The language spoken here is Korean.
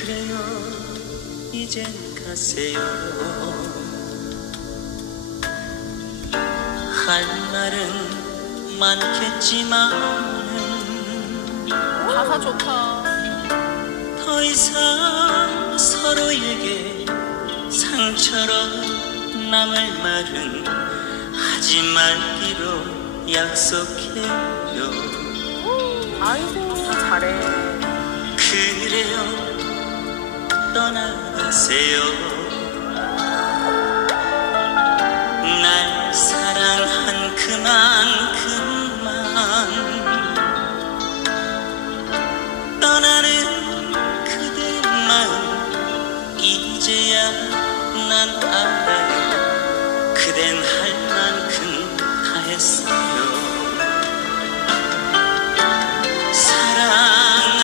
그래요 이젠 가세요 할 말은 많겠지만 가사 좋다. 더 이상 서로에게 상처로 남을 말은 하지 말기로 약속해요 아이고 잘해. 떠나가세요. 날 사랑한 그만큼만 떠나는 그대 마음 이제야 난 알아요 그댄 할 만큼 다 했어.